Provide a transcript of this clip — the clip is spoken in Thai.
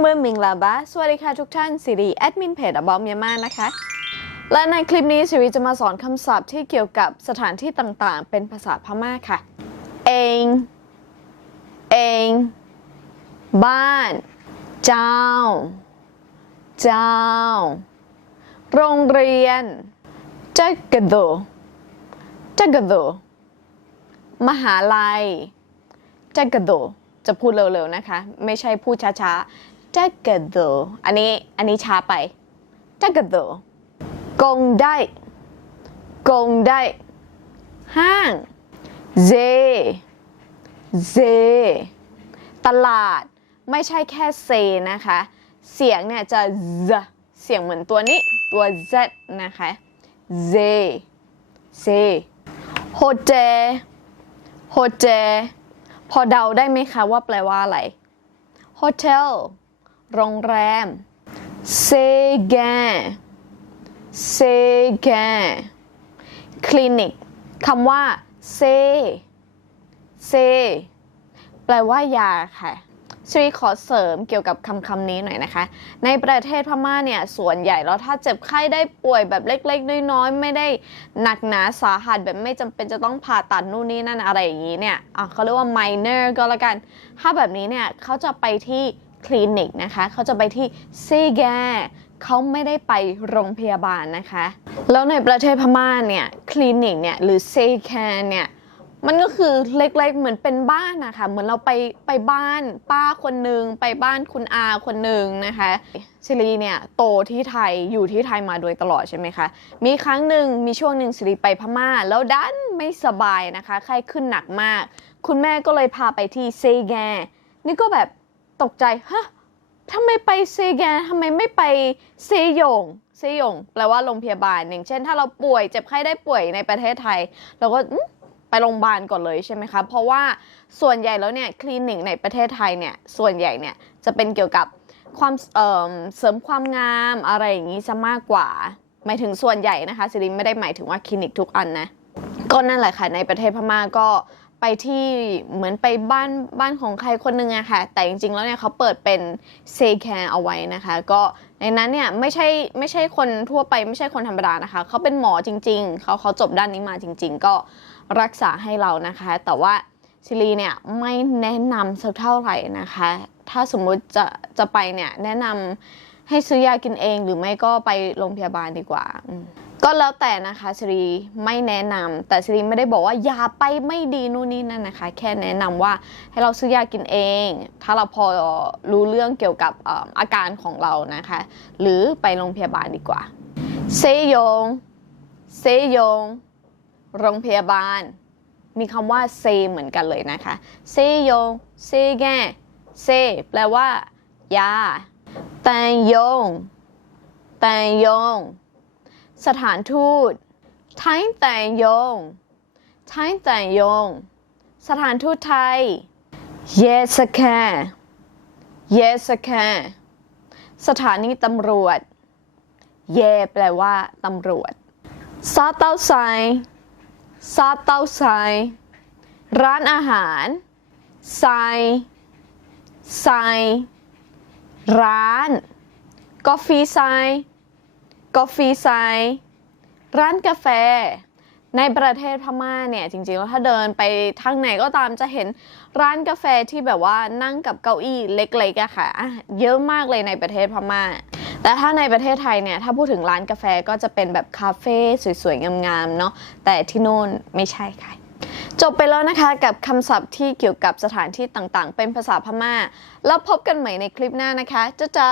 เมืองมิงลาบาสวัสดีค่ะทุกท่านสิริแอดมินเพจอบอมเมียมานะคะ และในคลิปนี้สิริจะมาสอนคำศัพท์ที่เกี่ยวกับสถานที่ต่างๆ เป็นภาษาพม่าค่ะ เอง เอง บ้าน เจ้า เจ้า โรงเรียนจักรโดจักรโดมหาลัยจักรโดจะพูดเร็วๆนะคะ ไม่ใช่พูดช้าๆ จักรโดอันนี้อันนี้ช้าไปจักรโดกงได้ กงได้ ห้าง เจ เจ ตลาด ไม่ใช่แค่เซนะคะ เสียงเนี่ยจะ z เสียงเหมือนตัวนี้ ตัว z นะคะ z z โฮเจ โฮเจ พอเดาได้ไหมคะว่าแปลว่าอะไรโฮเทล โรงแรม เซแกเซแกคลินิกคำว่า เซ เซ แปลว่ายาค่ะชีวีขอเสริมเกี่ยวกับคำคำนี้หน่อยนะคะ ในประเทศพม่าเนี่ย ส่วนใหญ่แล้วถ้าเจ็บไข้ได้ป่วยแบบเล็กๆ น้อยๆ ไม่ได้หนักหนาสาหัสแบบไม่จำเป็นจะต้องผ่าตัดนู่นนี่นั่นอะไรอย่างนี้เนี่ยเขาเรียกว่า minor ก็แล้วกัน ถ้าแบบนี้เนี่ยเขาจะไปที่ คลินิกนะคะ เขาจะไปที่ซีแกเขาไม่ได้ไปโรงพยาบาลนะคะ แล้วในประเทศพม่าเนี่ยคลินิกเนี่ยหรือเซแคเนี่ยมันก็คือเล็กๆเหมือนเป็นบ้านนะคะเหมือนเราไปไปบ้านป้าคนหนึ่งไปบ้านคุณอาคนหนึ่งนะคะซิลีเนี่ยโตที่ไทยอยู่ที่ไทยมาโดยตลอดใช่ไหมคะมีครั้งหนึ่งมีช่วงหนึ่งซิลีไปพม่า แล้วดันไม่สบายนะคะไข้ขึ้นหนักมาก คุณแม่ก็เลยพาไปที่เซแกนี่ก็แบบ ตกใจฮะทำไมไปเซแกนทำไมไม่ไปเซยงเซยงแปลว่าโรงพยาบาลอย่างเช่น ถ้าเราป่วยเจ็บไข้ได้ป่วยในประเทศไทย เราก็ไปโรงพยาบาลก่อนเลยใช่ไหมคะเพราะว่าส่วนใหญ่แล้วเนี่ยคลินิกในประเทศไทยเนี่ยส่วนใหญ่เนี่ยจะเป็นเกี่ยวกับความเเสริมความงามอะไรอย่างนี้ซะมากกว่าหมายถึงส่วนใหญ่นะคะสิริไม่ได้หมายถึงว่าคลินิกทุกอันนะก็นั่นแหละค่ะในประเทศพม่าก็ ไปที่เหมือนไปบ้านบ้านของใครคนหนึ่งอะค่ะ แต่จริงๆแล้วเนี่ยเขาเปิดเป็นเซแคร์เอาไว้นะคะ ก็ในนั้นเนี่ยไม่ใช่ไม่ใช่คนทั่วไปไม่ใช่คนธรรมดานะคะ เขาเป็นหมอจริง ๆ เขาเขาจบด้านนี้มาจริง ๆ ก็รักษาให้เรานะคะ แต่ว่าซิลีเนี่ยไม่แนะนำสักเท่าไหร่นะคะ ถ้าสมมุติจะจะไปเนี่ยแนะนำให้ซื้อยากินเองหรือไม่ก็ไปโรงพยาบาลดีกว่า ก็แล้วแต่นะคะสิริไม่แนะนำแต่สิริไม่ได้บอกว่ายาไปไม่ดีนู่นนี่นั่นนะคะ แค่แนะนำว่าให้เราซื้อยากินเอง ถ้าเราพอรู้เรื่องเกี่ยวกับอาการของเรานะคะ หรือไปโรงพยาบาลดีกว่าเซยงเซยงโรงพยาบาล มีคำว่าเซเหมือนกันเลยนะคะเซยงเซแกเซแปลว่ายาแตงยงแตงยง สถานทูตไทยแต่ยงไทยแต่ยง สถานทูตไทยเยสแคเยสแคสถานีตำรวจ เย แปลว่าตำรวจซาเต้าไซซาเต้าไซร้านอาหารไซไซร้านกาแฟไซ กาแฟไซร้านกาแฟ ในประเทศพม่าเนี่ยจริงๆแล้วถ้าเดินไปทางไหนก็ตามจะเห็นร้านกาแฟที่แบบว่านั่งกับเก้าอี้เล็กๆอะค่ะเยอะมากเลยในประเทศพม่า แต่ถ้าในประเทศไทยเนี่ยถ้าพูดถึงร้านกาแฟก็จะเป็นแบบคาเฟ่สวยๆงามๆเนาะแต่ที่โน่นไม่ใช่ค่ะจบไปแล้วนะคะกับคำศัพท์ที่เกี่ยวกับสถานที่ต่างๆ เป็นภาษาพม่า แล้วพบกันใหม่ในคลิปหน้านะคะจ้าจ้า